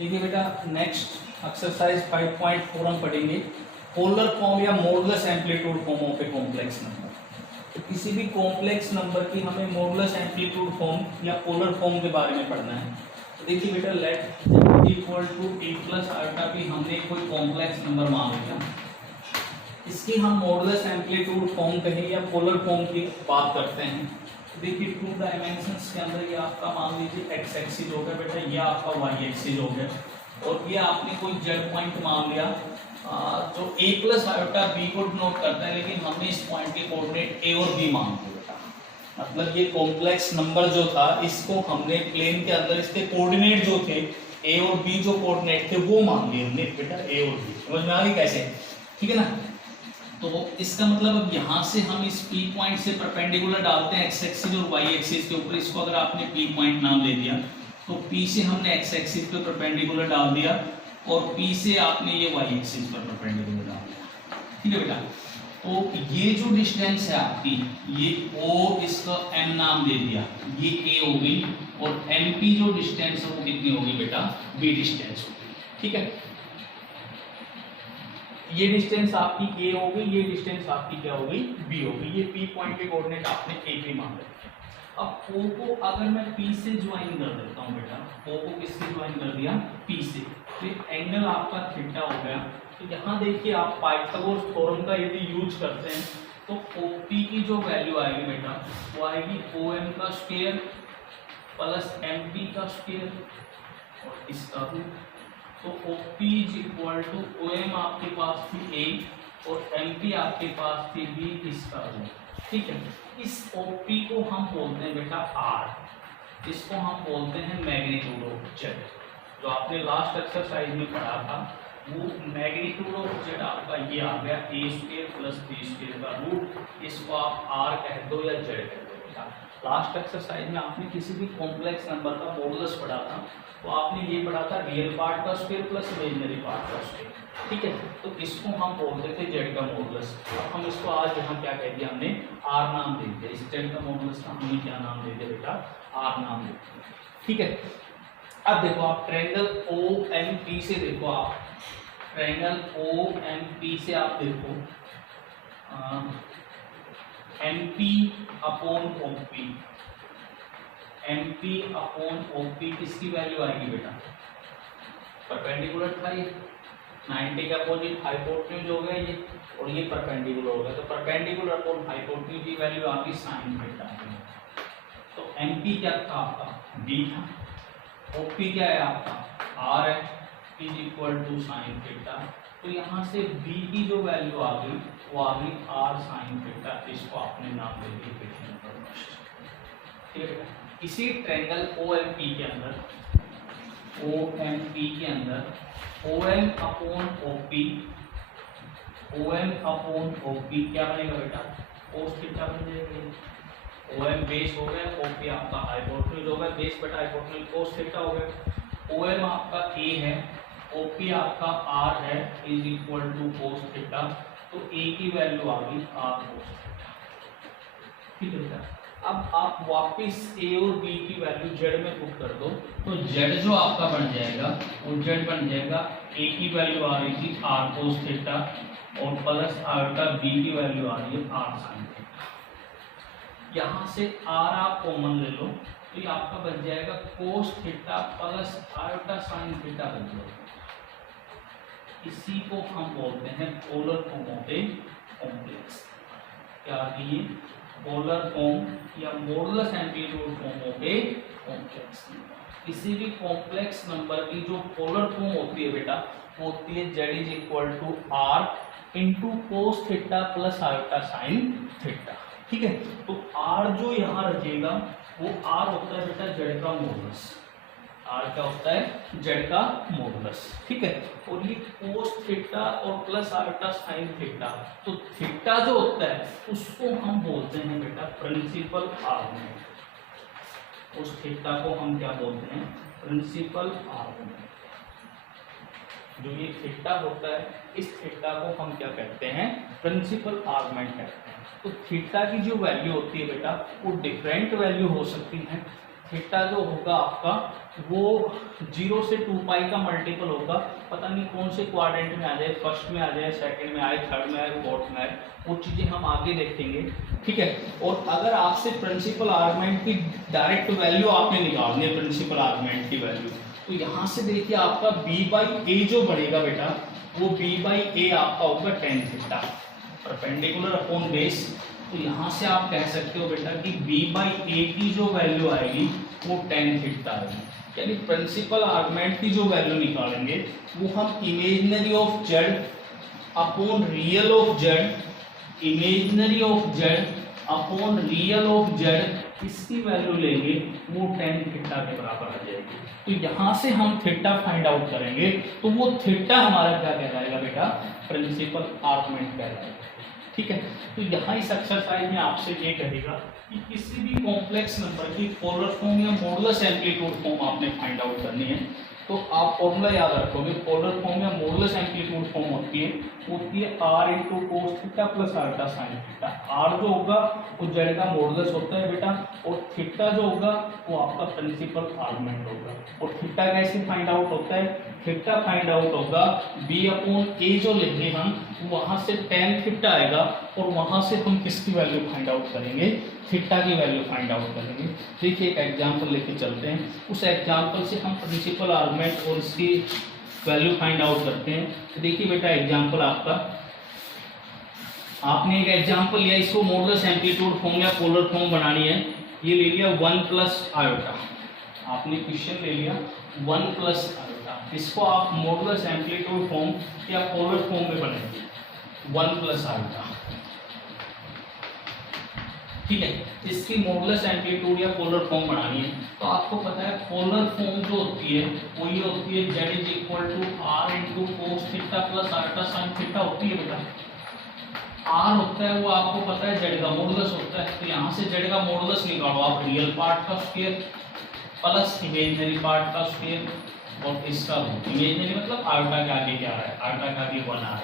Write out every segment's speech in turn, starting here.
देखिए बेटा, next exercise 5.4 हम पढ़ेंगे पोलर फॉर्म या modulus amplitude form of a complex number. तो किसी भी कॉम्प्लेक्स नंबर की हमें मॉडुलस एम्पलीट्यूड फॉर्म या पोलर फॉर्म के बारे में पढ़ना है। तो देखिए बेटा, let equal to a plus iota b हमने कोई कॉम्प्लेक्स नंबर मान लिया, इसकी हम मॉडुलस एम्पलीट्यूड फॉर्म कहें या पोलर फॉर्म की बात करते हैं। तो देखिए 2 डायमेंशंस के अंदर ये आपका मान लीजिए x एक्सिस हो गया बेटा, ये आपका y एक्सिस हो गया, और ये आपने कोई z पॉइंट मान लिया जो a प्लस आयोटा b को डिनोट करता है, लेकिन हमने इस पॉइंट के कोऑर्डिनेट a और b मान लिए बेटा। मतलब ये कॉम्प्लेक्स नंबर जो था इसको हमने प्लेन के अंदर इसके कोऑर्डिनेट जो थे a और b जो कोऑर्डिनेट थे वो मान लिए हमने बेटा, a और b। समझ में आ गई कैसे? ठीक है ना। तो इसका मतलब अब यहाँ से हम इस P पॉइंट से परपेंडिकुलर डालते हैं x एक्सिस और y एक्सिस के ऊपर। इसको अगर आपने P पॉइंट नाम दे दिया तो P से हमने x एक्सिस पे परपेंडिकुलर डाल दिया और P से आपने ये y एक्सिस पर परपेंडिकुलर डाल दिया। ठीक है बेटा। तो ये जो डिस्टेंस है आपकी, ये O, इसका M नाम दे दिया, ये A हो गई, और MP जो डिस्टेंस है वो कितनी होगी बेटा? B डिस्टेंस होगी। ठीक है। ये डिस्टेंस आपकी a हो गई, ये डिस्टेंस आपकी क्या हो गई? b हो गई। ये p पॉइंट के कोऑर्डिनेट आपने a मान रखे। अब o को अगर मैं p से ज्वाइन कर देता हूं बेटा, o को किससे ज्वाइन कर दिया? p से, तो एंगल आपका थीटा हो गया। तो यहाँ देखिए, आप पाइथागोरस थ्योरम का यदि यूज करते हैं तो OP की जो वैल्यू आएगी बेटा, वो आएगी OM का स्क्वायर प्लस MP का स्क्वायर और इसका भी। तो OP is equal to OM आपके पास थी A और MP आपके पास थी B, इसका भी। ठीक है। इस OP को हम बोलते हैं बेटा R, इसको हम बोलते हैं मैग्नीट्यूड ऑफ Z। जो आपने लास्ट एक्सरसाइज में पढ़ा था वो मैग्नीट्यूड ऑफ Z आपका ये आ गया a square plus b square का रूट। इसको आप R कह दो या Z कह दो बेटा। लास्ट एक्सरसाइज में आपने किसी भी कॉम्प्लेक्स नंबर का मॉडुलस पढ़ा था, तो आपने ये पढ़ा था रियल पार्ट का स्क्वायर प्लस इमेजिनरी पार्ट का स्क्वायर। ठीक है। तो इसको हम बोलते थे Z का मॉडुलस। अब हम इसको आज यहाँ क्या कह दिया? हमने R नाम दे दिया। इस Z का मॉडुलस का हमने क्या नाम दे दिया बेटा? R नाम दे दिया। ठीक है। अब देखो आप ट्रायंगल OMP से देखो, आप ट्रायंगल OMP से आप देखो MP upon OP, MP upon OP किसकी वैल्यू आएगी बेटा? परपेंडिकुलर था ये, 90 का अपोजिट हाइपोटेन्यूज हो गया ये, और ये परपेंडिकुलर हो गया। तो परपेंडिकुलर अपॉन हाइपोटेन्यूज की वैल्यू आपकी साइन थीटा है। तो MP क्या था आपका? B था। OP क्या है आपका? R है, is equal to sine theta. तो यहाँ से B की जो वैल्यू आ गई वो आ गई R साइन थीटा। इसको आपने नाम दे दिया इक्वेशन नंबर फर्स्ट। ठीक है। इसी ट्रायंगल OMP के अंदर, OMP के अंदर OM upon OP, OM upon OP क्या बनेगा बेटा? cos थीटा बन जाएगा। OM बेस हो गया, OP आपका हाइपोटेन्यूज हो गया, बेस बटा हाइपोटेन्यूज cos थीटा हो गया। OM आपका A है, OP आपका R है, is equal to cos theta. तो A की वैल्यू आ गई R cos थीटा। ठीक है बेटा। अब आप वापस A और B की वैल्यू Z में पुट कर दो, तो Z जो आपका बन जाएगा वो Z बन जाएगा, A की वैल्यू आ रही थी R cos थीटा और प्लस आयोटा B की वैल्यू आ रही है R sin थीटा। यहाँ से R आप कॉमन ले लो, तो ये आपका बन जाएगा cos theta plus iota sin theta बन जाएगा। इसी को हम बोलते हैं polar form of a complex. क्या दिए? पोलर फॉर्म या modulus amplitude form of a complex. किसी भी कॉम्प्लेक्स नंबर की जो पोलर फॉर्म होती है बेटा, वो होती है Z is equal to R into cos theta plus iota sine theta. ठीक है। तो R जो यहाँ रचेगा वो R होता है बेटा Z का मॉडुलस। R क्या होता है? Z का मॉडुलस। ठीक है। और ये cos थीटा और प्लस आयोटा साइन थीटा, तो थीटा जो होता है उसको हम बोलते हैं बेटा प्रिंसिपल आर्गुमेंट। उस थीटा को हम क्या बोलते हैं? Principal argument. जो ये थीटा होता है, इस थीटा को हम क्या कहते हैं? प्रिंसिपल आर्गुमेंट कहते हैं। तो थीटा की जो वैल्यू होती है बेटा, वो डिफरेंट वैल्यू हो सकती है। थीटा जो होगा आपका वो 0 से 2 पाई का मल्टीपल होगा, पता नहीं कौन से क्वाड्रेंट में आ जाए, फर्स्ट में आ जाए, सेकंड में आए, थर्ड में आए, फोर्थ में आए, वो चीज़ें हम आगे देखेंगे, ठीक है। और अगर आपसे प्रिंसिपल आर्गुमेंट की डायरेक्ट वैल्यू आपने निकालनी है, प्रिंसिपल आर्गुमेंट की वैल्यू, तो यहाँ से देखिए आपका b/a जो बढ़ेगा बेटा, वो b/a आपका होगा tan theta perpendicular upon base. तो यहाँ से आप कह सकते हो बेटा कि b/a की जो वैल्यू आएगी वो tan थीटा आएगी, यानी प्रिंसिपल आर्गुमेंट की जो वैल्यू निकालेंगे वो हम imaginary of z upon real of z, imaginary of z upon real of z, इसकी वैल्यू लेंगे, वो tan थीटा के बराबर आ जाएगी। तो यहाँ से हम थीटा फाइंड आउट करेंगे, तो वो थीटा हमारा क्या कहलाएगा बेटा, प्रिंसिपल आर्गुमेंट कहलाएगा, ठीक है। तो यहाँ इस एक्सरसाइज में आपसे ये कहेगा कि किसी भी कॉम्प्लेक्स नंबर की पोलर फॉर्म या मॉडुलस एम्पलीट्यूड फॉर्म आपने फाइंड आउट करनी है, तो आप फॉर्मूला याद रखोगे, पोलर फॉर्म या मॉडुलस एम्पलीट्यूड फॉर्म होती है r into cos theta plus iota sine theta. r जो होगा वो z का मॉडुलस होता है बेटा, और थीटा जो होगा वो आपका प्रिंसिपल आर्गुमेंट होगा। और थीटा कैसे फाइंड आउट होता है, थीटा फाइंड आउट होगा b/a जो लेंगे हम, वहां से tan थीटा आएगा, और वहां से हम किसकी वैल्यू फाइंड आउट करेंगे, थीटा की वैल्यू फाइंड आउट करेंगे। देखिए एक एग्जांपल लेके चलते हैं, उस एग्जांपल से हम प्रिंसिपल आर्गुमेंट और इसकी वैल्यू फाइंड आउट करते हैं। तो देखिए बेटा एग्जांपल आपका, आपने एक एग्जांपल लिया, इसको मॉडुलस एम्पलीट्यूड फॉर्म या पोलर फॉर्म बनानी है, ये ले लिया 1 प्लस आयोटा, आपने क्वेश्चन ले लिया 1 प्लस आयोटा, इसको आप मॉडुलस एम्पलीट्यूड फॉर्म या पोलर फॉर्म में बनाएंगे 1 प्लस आयोटा, ठीक है। इसकी मॉडुलस एम्पलीट्यूड या पोलर फॉर्म बनानी है, तो आपको पता है पोलर फॉर्म जो होती है वो ये होती है z is equal to r into cos theta plus iota sine theta होती है बेटा। r होता है वो आपको पता है z का मॉडुलस होता है, तो यहाँ से z का मॉडुलस निकालो आप, रियल पार्ट का स्क्वायर प्लस इमेजिनरी पार्ट का स्क्वायर, और इसका इमेजिनरी मतलब आल्टा के आगे क्या आ रहा है, आल्टा के आगे 1 आ रहा है,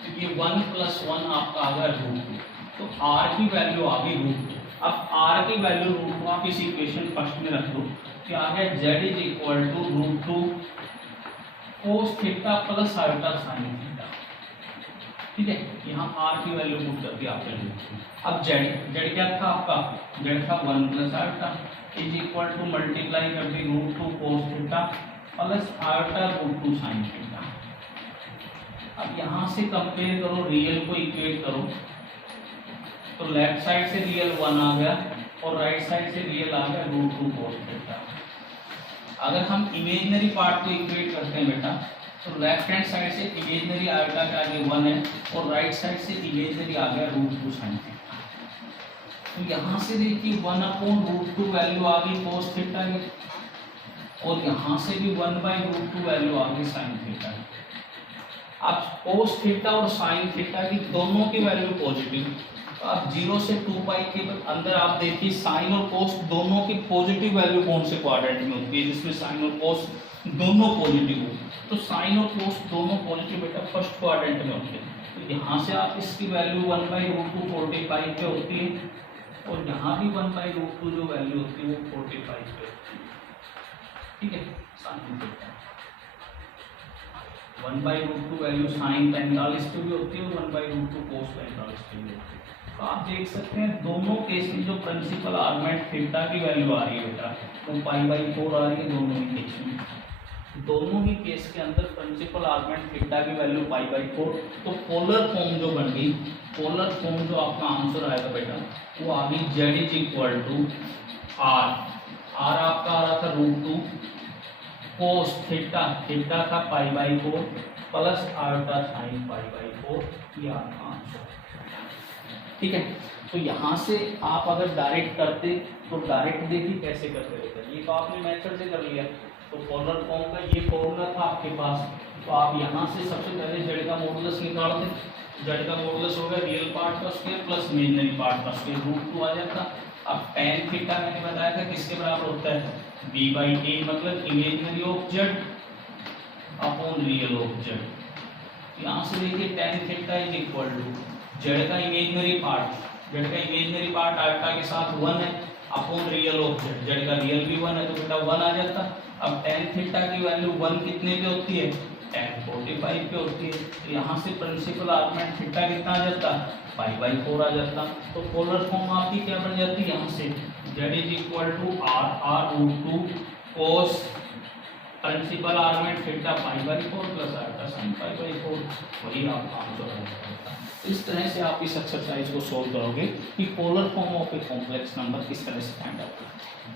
तो ये 1 प्लस 1 आपका आ गया √2, तो r की वैल्यू आ गई √2। अब r की वैल्यू √2 आप इस इक्वेशन फर्स्ट में रख दो, कि आ गया z is equal to √2 cos theta plus iota sine theta, ठीक है। यहाँ r की वैल्यू पुट करके आपने √2। अब z क्या था आपका, z था 1 plus ultra is equal to multiply कर दी √2 cos theta plus ultra √2 sine theta. अब यहाँ से कंपेयर करो, रियल को इक्वेट करो, तो लेफ्ट साइड से रियल 1 आ गया और राइट साइड से रियल आ गया √2 कोस थीटा। अगर हम इमेजिनरी पार्ट को इक्वेट करते हैं बेटा, तो लेफ्ट हैंड साइड से इमेजिनरी आल्टा के आगे 1 है और राइट साइड से इमेजिनरी आ गया √2 साइन थीटा। तो यहाँ से देखिए 1/√2 वैल्यू आ गई कोस थीटा की, और यहाँ से भी 1/√2 वैल्यू आ गई साइन थीटा की। अब कोस थीटा और साइन थीटा की दोनों की वैल्यू पॉजिटिव, तो आप 0 से 2 पाई के अंदर आप देखिए साइन और कोस दोनों की पॉजिटिव वैल्यू कौन से क्वाड्रेंट में होती है, जिसमें साइन और कोस दोनों पॉजिटिव हो, तो साइन और कोस दोनों पॉजिटिव बेटा फर्स्ट क्वाड्रेंट में होते हैं। तो यहाँ से आप इसकी वैल्यू 1/√2 45 पे होती है, और यहाँ भी 1/√2 जो वैल्यू होती है वो 45 पे होती है, ठीक है। साइन थीटा 1/√2 वैल्यू साइन 45 पे भी होती है और 1/√2 कोस 45 पे भी होती है। तो आप देख सकते हैं दोनों केस में जो प्रिंसिपल आर्गुमेंट थीटा की वैल्यू आ रही है बेटा, वो π/4 आ रही है दोनों ही केस में। दोनों ही केस के अंदर प्रिंसिपल आर्गुमेंट थीटा की वैल्यू π/4। तो पोलर फॉर्म जो बन गई, पोलर फॉर्म जो आपका आंसर आएगा बेटा, वो आ गई z is equal to r आपका आ रहा था √2 कोस थीटा, थीटा था π/4 प्लस आल्टा साइन π/4, ये आपका आंसर, ठीक है। तो यहाँ से आप अगर डायरेक्ट करते तो डायरेक्ट देखिए कैसे करते रहते, ये तो आपने मेथड से कर लिया, तो पोलर फॉर्म का ये फॉर्मूला था आपके पास, तो आप यहाँ से सबसे पहले z का मॉडुलस निकालते, z का मॉडुलस होगा रियल पार्ट का स्क्वायर प्लस इमेजिनरी पार्ट का स्क्वायर, √2 आ जाता। अब tan थीटा मैंने बताया था किसके बराबर होता है, b/a मतलब imaginary of z upon real of z। यहाँ से देखिए tan theta is equal to z का इमेजिनरी पार्ट, z का इमेजिनरी पार्ट आल्टा के साथ 1 है, upon real of Z, Z का रियल भी 1 है तो बेटा 1 आ जाता। अब tan थीटा की वैल्यू 1 कितने पे होती है, tan 45 पे होती है, तो यहाँ से प्रिंसिपल आर्गुमेंट थीटा कितना आ जाता, पाई/4 आ जाता। तो पोलर फॉर्म आपकी क्या बन जाती है यहाँ से, z is equal to r/√2 cos principal argument theta पाई/4 प्लस r का sin पाई/4, वही आपका आंसर होगा। इस तरह से आप इस एक्सरसाइज को सोल्व करोगे कि polar form of a complex number किस तरह से फाइंड आउट करते हैं।